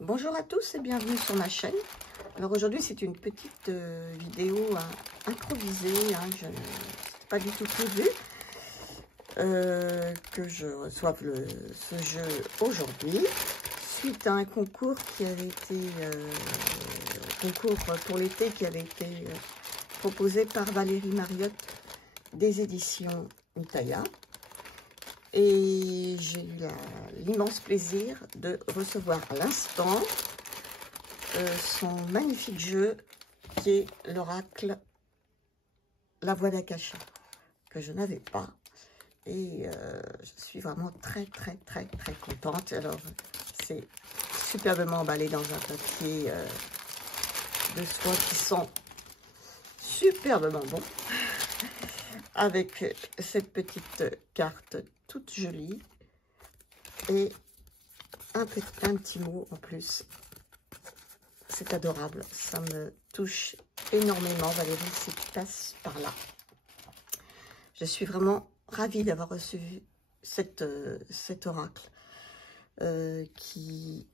Bonjour à tous et bienvenue sur ma chaîne. Alors aujourd'hui c'est une petite vidéo improvisée, je n'ai pas du tout prévu que je reçoive ce jeu aujourd'hui, suite à un concours qui avait été concours pour l'été qui avait été proposé par Valérie Mariotte des éditions Utaya. Et j'ai eu l'immense plaisir de recevoir à l'instant son magnifique jeu qui est l'oracle La Voix d'Akasha, que je n'avais pas. Et je suis vraiment très contente. Alors c'est superbement emballé dans un papier de soie qui sent superbement bon, avec cette petite carte toute jolie et un petit mot en plus. C'est adorable, ça me touche énormément. Valérie, si tu passes par là. Je suis vraiment ravie d'avoir reçu cet oracle qui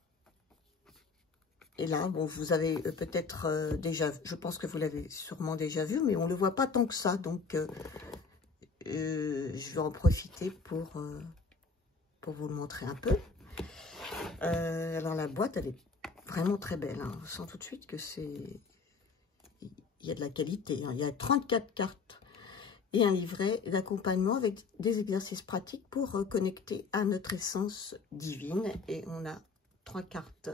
est là. Bon, vous avez peut-être déjà, je pense que vous l'avez sûrement déjà vu, mais on ne le voit pas tant que ça, donc je vais en profiter pour vous le montrer un peu. Alors la boîte, elle est vraiment très belle, on sent tout de suite que il y a de la qualité, Il y a 34 cartes et un livret d'accompagnement avec des exercices pratiques pour connecter à notre essence divine. Et on a 3 cartes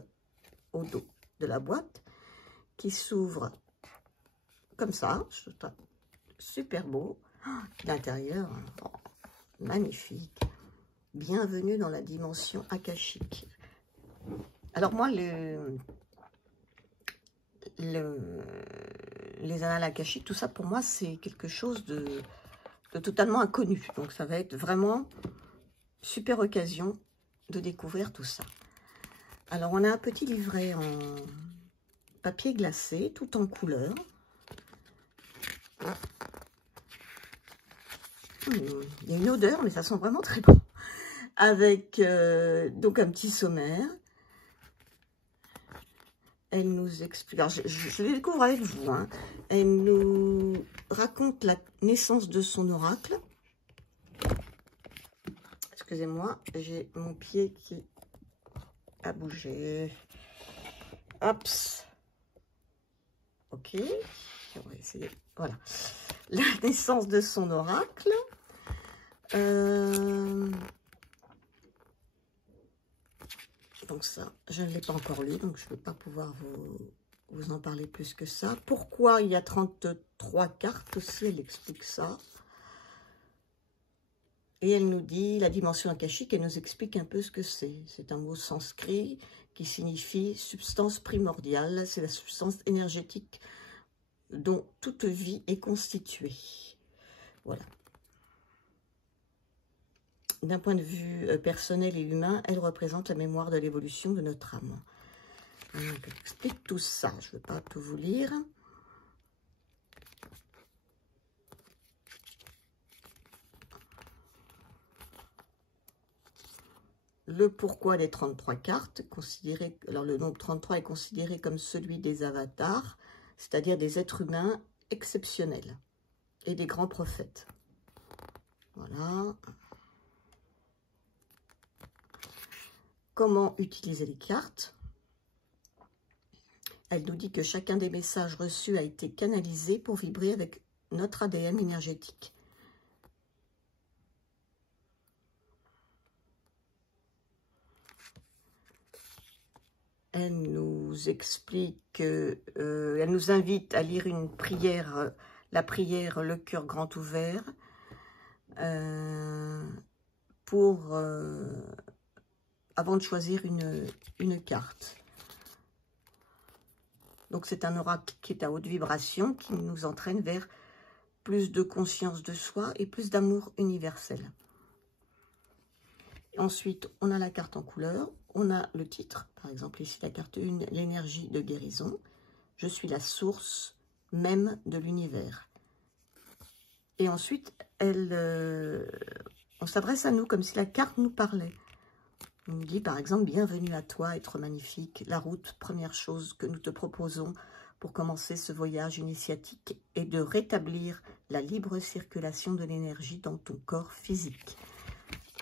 au dos de la boîte qui s'ouvrent comme ça, super beau. L'intérieur, magnifique. Bienvenue dans la dimension akashique. Alors moi, les annales akashiques, tout ça, pour moi, c'est quelque chose de totalement inconnu. Donc ça va être vraiment super occasion de découvrir tout ça. Alors on a un petit livret en papier glacé, tout en couleur. Il y a une odeur, mais ça sent vraiment très bon. Avec donc un petit sommaire. Elle nous explique, alors je les découvre avec vous, Elle nous raconte la naissance de son oracle. Excusez-moi, j'ai mon pied qui a bougé. Hops. Ok, on va essayer. Voilà. La naissance de son oracle. Donc ça, je ne l'ai pas encore lu, donc je ne vais pas pouvoir vous en parler plus que ça. Pourquoi il y a 33 cartes aussi, elle explique ça. Et elle nous dit la dimension akashique, elle nous explique un peu ce que c'est. C'est un mot sanskrit qui signifie substance primordiale. C'est la substance énergétique dont toute vie est constituée. Voilà. D'un point de vue personnel et humain, elle représente la mémoire de l'évolution de notre âme. Donc, elle explique tout ça. Je ne vais pas tout vous lire. Le pourquoi des 33 cartes. Alors, le nombre 33 est considéré comme celui des avatars, c'est-à-dire des êtres humains exceptionnels et des grands prophètes. Voilà. Comment utiliser les cartes? Elle nous dit que chacun des messages reçus a été canalisé pour vibrer avec notre ADN énergétique. Elle nous explique, elle nous invite à lire une prière, la prière Le cœur grand ouvert, avant de choisir une carte. Donc c'est un oracle qui est à haute vibration, qui nous entraîne vers plus de conscience de soi et plus d'amour universel. Ensuite, on a la carte en couleur, on a le titre, par exemple ici la carte 1, l'énergie de guérison. Je suis la source même de l'univers. Et ensuite, on s'adresse à nous comme si la carte nous parlait. On nous dit par exemple, bienvenue à toi, être magnifique. La route, première chose que nous te proposons pour commencer ce voyage initiatique est de rétablir la libre circulation de l'énergie dans ton corps physique.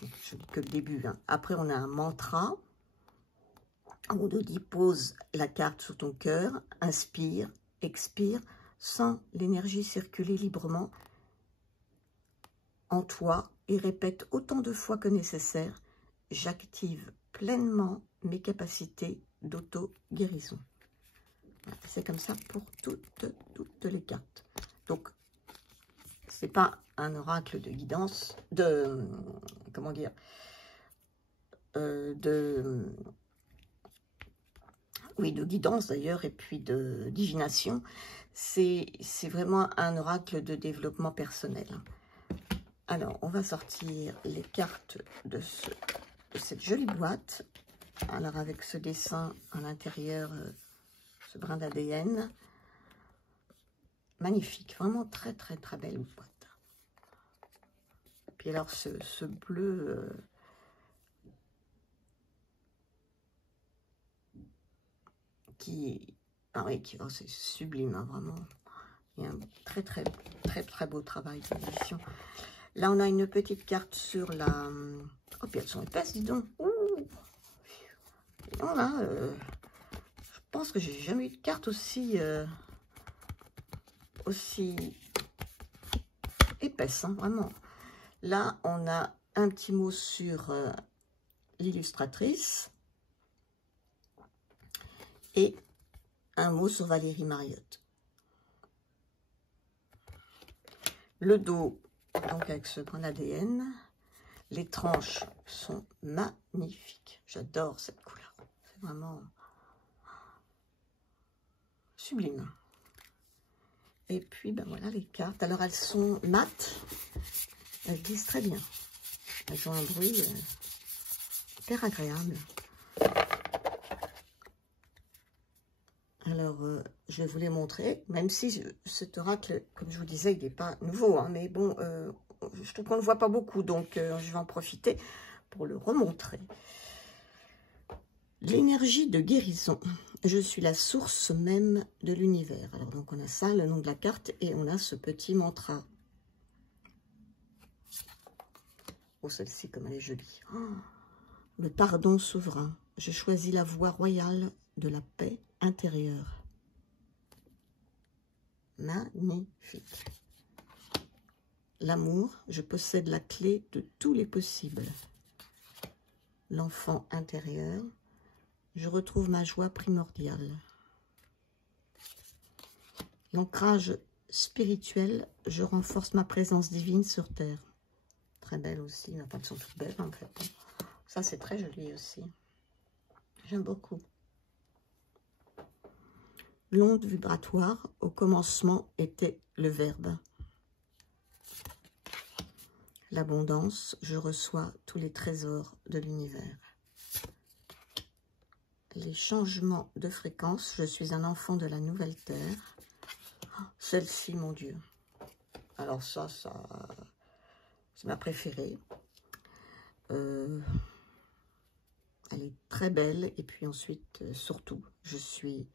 Donc, je dis que le début. Hein. Après, on a un mantra. On nous dit, pose la carte sur ton cœur, inspire, expire, sens l'énergie circuler librement en toi et répète autant de fois que nécessaire. J'active pleinement mes capacités d'auto-guérison. Voilà, c'est comme ça pour toutes les cartes. Donc, c'est pas un oracle de guidance, comment dire, oui, de guidance d'ailleurs, et puis de divination. C'est vraiment un oracle de développement personnel. Alors, on va sortir les cartes de cette jolie boîte. Alors, avec ce dessin à l'intérieur, ce brin d'ADN. Magnifique, vraiment très, très, très belle boîte. Puis alors, ce bleu... Ah oui, oh, c'est sublime, hein, vraiment. Il y a un très, très, très, très beau travail d'édition. Là, on a une petite carte sur la... Oh, puis elles sont épaisses, dis donc. Ouh. Non, là, je pense que j'ai jamais eu de carte aussi épaisse, hein, vraiment. Là, on a un petit mot sur l'illustratrice et un mot sur Valérie Mariotte. Le dos, donc avec ce brin d'ADN, les tranches sont magnifiques. J'adore cette couleur. C'est vraiment sublime. Et puis, ben voilà les cartes. Alors, elles sont mates. Elles glissent très bien. Elles ont un bruit hyper agréable. Alors, je vais vous les montrer, même si cet oracle, comme je vous disais, il n'est pas nouveau, hein, mais bon, je trouve qu'on ne le voit pas beaucoup, donc je vais en profiter pour le remontrer. L'énergie de guérison. Je suis la source même de l'univers. Alors, donc, on a ça, le nom de la carte, et on a ce petit mantra. Oh, celle-ci, comme elle est jolie. Oh, le pardon souverain. Je choisis la voie royale de la paix intérieure. Magnifique. L'amour, je possède la clé de tous les possibles. L'enfant intérieur, je retrouve ma joie primordiale. L'ancrage spirituel, je renforce ma présence divine sur terre. Très belle aussi, enfin, elles sont toutes belles en fait. Ça c'est très joli aussi. J'aime beaucoup. L'onde vibratoire, au commencement, était le verbe. L'abondance, je reçois tous les trésors de l'univers. Les changements de fréquence, je suis un enfant de la nouvelle terre. Celle-ci, mon Dieu. Alors ça c'est ma préférée. Elle est très belle. Et puis ensuite, surtout, je suis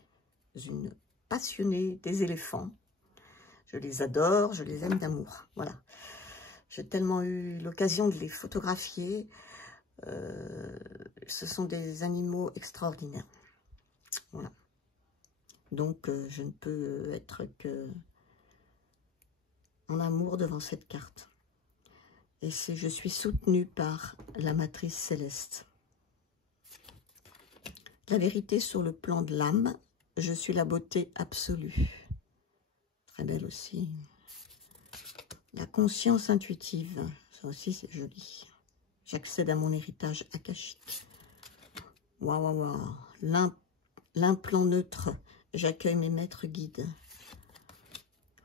une passionnée des éléphants. Je les adore, je les aime d'amour. Voilà. J'ai tellement eu l'occasion de les photographier. Ce sont des animaux extraordinaires. Voilà. Donc, je ne peux être que en amour devant cette carte. Et je suis soutenue par la matrice céleste. La vérité sur le plan de l'âme, je suis la beauté absolue. Très belle aussi. La conscience intuitive, ça aussi c'est joli. J'accède à mon héritage akashique. Waouh, waouh, waouh. L'implant neutre, j'accueille mes maîtres guides.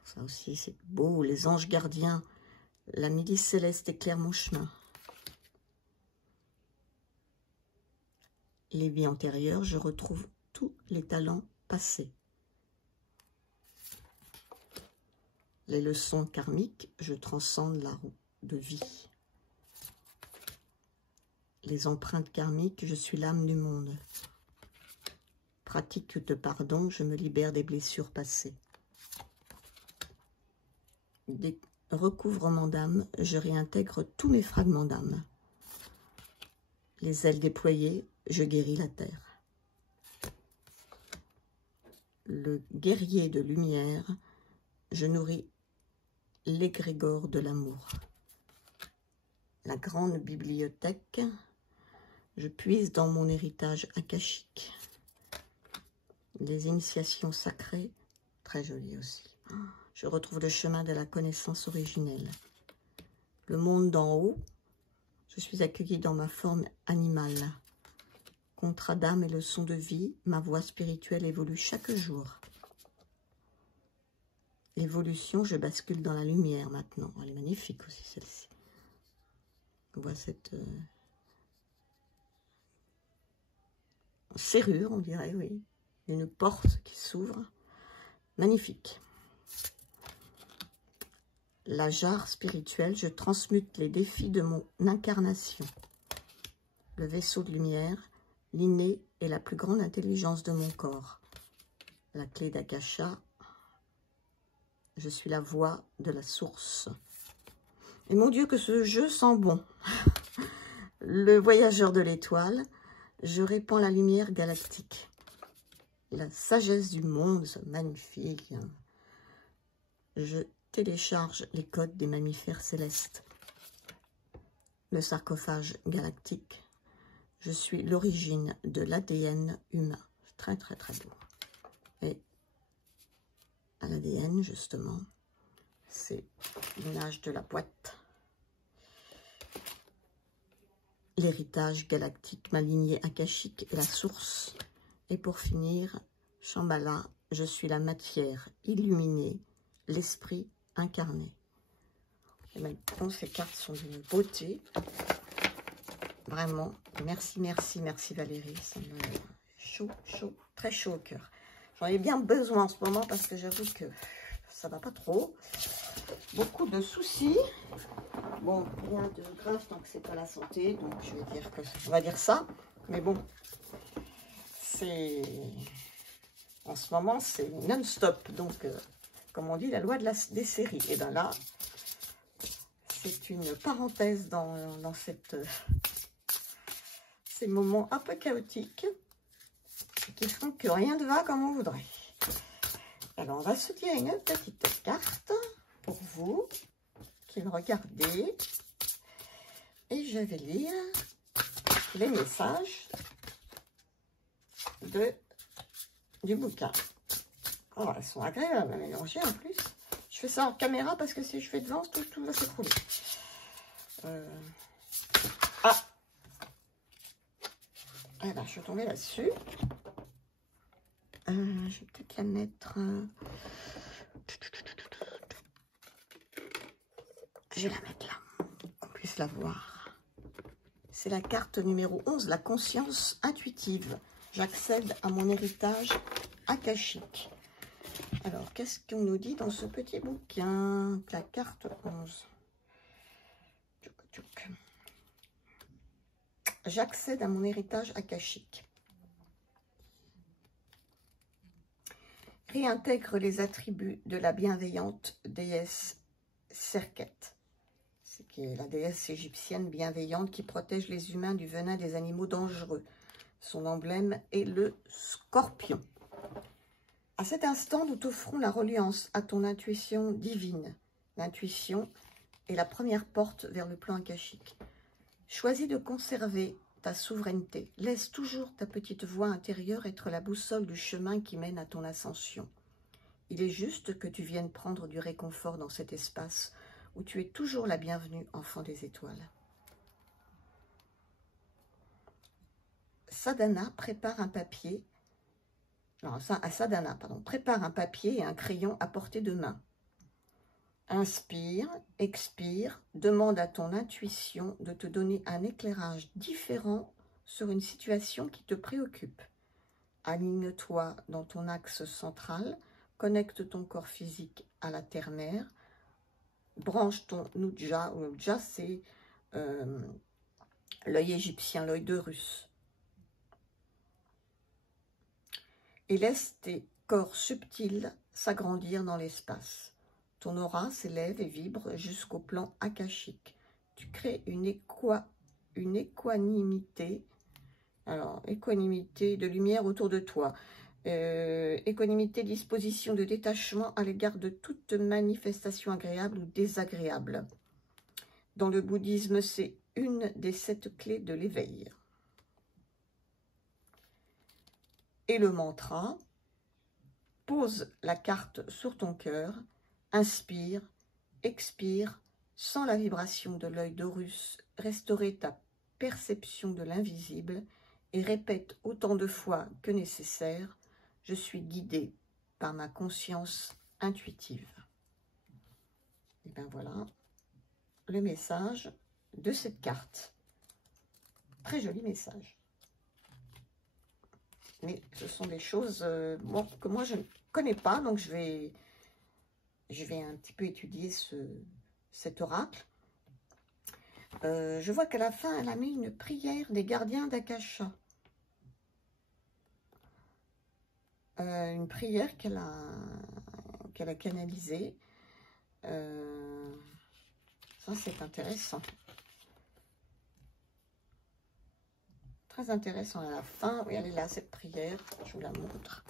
Ça aussi c'est beau. Les anges gardiens, la milice céleste éclaire mon chemin. Les vies antérieures, je retrouve tous les talents passés. Les leçons karmiques, je transcende la roue de vie. les empreintes karmiques, je suis l'âme du monde. Pratique de pardon, je me libère des blessures passées. Des recouvrements d'âme, je réintègre tous mes fragments d'âme. Les ailes déployées, je guéris la terre. Le guerrier de lumière, je nourris l'égrégore de l'amour. La grande bibliothèque, je puise dans mon héritage akashique. Les initiations sacrées, très jolies aussi. Je retrouve le chemin de la connaissance originelle. Le monde d'en haut, je suis accueillie dans ma forme animale. Contrat d'âme et leçon de vie, ma voie spirituelle évolue chaque jour. L'évolution, je bascule dans la lumière maintenant. Elle est magnifique aussi celle-ci. On voit cette serrure, on dirait, oui. Une porte qui s'ouvre. Magnifique. La jarre spirituelle, je transmute les défis de mon incarnation. Le vaisseau de lumière, l'inné et la plus grande intelligence de mon corps. La clé d'Akasha, je suis la voix de la source. Et mon Dieu, que ce jeu sent bon. Le voyageur de l'étoile, je répands la lumière galactique. La sagesse du monde, c'est magnifique. Je télécharge les codes des mammifères célestes. Le sarcophage galactique. Je suis l'origine de l'ADN humain. Très, très, très beau. Et à l'ADN, justement, c'est l'image de la boîte. L'héritage galactique, ma lignée akashique et la source. Et pour finir, Shambhala, je suis la matière illuminée, l'esprit incarné. Et maintenant, ces cartes sont d'une beauté. Vraiment, merci, merci, merci Valérie. Ça me chaud, chaud, très chaud au cœur. J'en ai bien besoin en ce moment parce que j'avoue que ça va pas trop. Beaucoup de soucis. Bon, rien de grave tant que c'est pas la santé, donc je vais dire que on va dire ça. Mais bon, c'est en ce moment c'est non-stop. Donc, comme on dit, la loi de des séries. Et bien là, c'est une parenthèse dans ces moments un peu chaotiques qui font que rien ne va comme on voudrait. Alors, on va se tirer une petite carte pour vous qui me regardez. Et je vais lire les messages du bouquin. Oh, elles sont agréables à mélanger en plus. Je fais ça en caméra parce que si je fais devant, tout va s'écrouler. Ah! Eh ben, je suis tombée là-dessus. Je vais peut-être la mettre... Je vais la mettre là, qu'on puisse la voir. C'est la carte numéro 11, la conscience intuitive. J'accède à mon héritage akashique. Alors, qu'est-ce qu'on nous dit dans ce petit bouquin? La carte 11. J'accède à mon héritage akashique. Réintègre les attributs de la bienveillante déesse Serket. C'est la déesse égyptienne bienveillante qui protège les humains du venin des animaux dangereux. Son emblème est le scorpion. À cet instant, nous t'offrons la reliance à ton intuition divine. L'intuition est la première porte vers le plan akashique. Choisis de conserver ta souveraineté. Laisse toujours ta petite voix intérieure être la boussole du chemin qui mène à ton ascension. Il est juste que tu viennes prendre du réconfort dans cet espace où tu es toujours la bienvenue, enfant des étoiles. Sadhana prépare un papier. Non, Sadhana, pardon, prépare un papier et un crayon à portée de main. Inspire, expire, demande à ton intuition de te donner un éclairage différent sur une situation qui te préoccupe. Aligne-toi dans ton axe central, connecte ton corps physique à la terre-mère, branche ton Ujja, ou Ujja c'est l'œil égyptien, l'œil d'Horus. Et laisse tes corps subtils s'agrandir dans l'espace. Ton aura s'élève et vibre jusqu'au plan akashique. Tu crées une équanimité, alors équanimité de lumière autour de toi. Équanimité, disposition de détachement à l'égard de toute manifestation agréable ou désagréable. Dans le bouddhisme, c'est une des 7 clés de l'éveil. Et le mantra, pose la carte sur ton cœur, inspire, expire, sans la vibration de l'œil d'Horus, restaurer ta perception de l'invisible et répète autant de fois que nécessaire, je suis guidé par ma conscience intuitive. Et bien voilà le message de cette carte. Très joli message. Mais ce sont des choses que moi je ne connais pas, donc je vais un petit peu étudier cet oracle. Je vois qu'à la fin, elle a mis une prière des gardiens d'Akasha. Une prière qu'elle a canalisée. Ça, c'est intéressant. Très intéressant à la fin. Oui, elle est là, cette prière. Je vous la montre.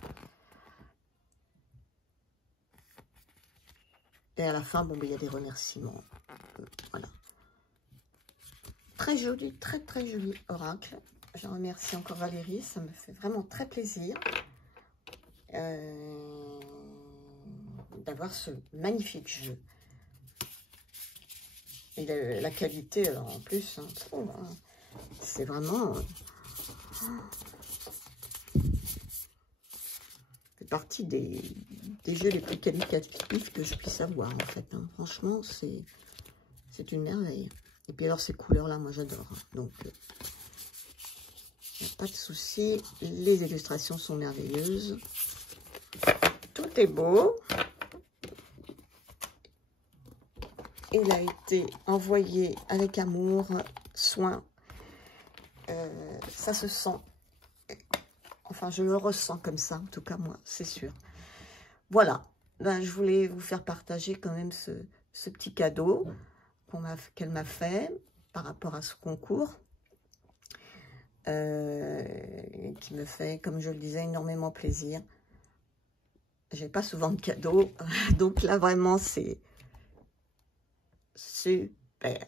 Et à la fin, bon, il y a des remerciements. Voilà. Très joli, très très joli oracle. Je remercie encore Valérie. Ça me fait vraiment très plaisir d'avoir ce magnifique jeu. Et la qualité, alors, en plus, hein, c'est vraiment... c'est partie des jeux les plus qualitatifs que je puisse avoir, en fait. Hein. Franchement, c'est une merveille. Et puis alors, ces couleurs-là, moi, j'adore. Hein. Donc, il n'y a pas de souci. Les illustrations sont merveilleuses. Tout est beau. Il a été envoyé avec amour, soin. Ça se sent. Enfin, je le ressens comme ça, en tout cas, moi, c'est sûr. Voilà. Ben, je voulais vous faire partager quand même ce petit cadeau qu'elle m'a fait par rapport à ce concours. Qui me fait, comme je le disais, énormément plaisir. J'ai pas souvent de cadeaux. Donc là, vraiment, c'est... super.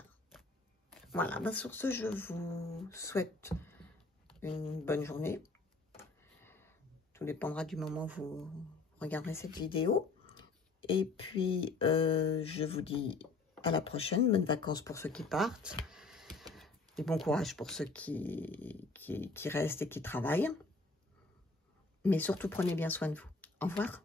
Voilà, ben sur ce, je vous souhaite une bonne journée. Tout dépendra du moment où vous regarderez cette vidéo. Et puis, je vous dis à la prochaine. Bonnes vacances pour ceux qui partent. Et bon courage pour ceux qui restent et qui travaillent. Mais surtout, prenez bien soin de vous. Au revoir.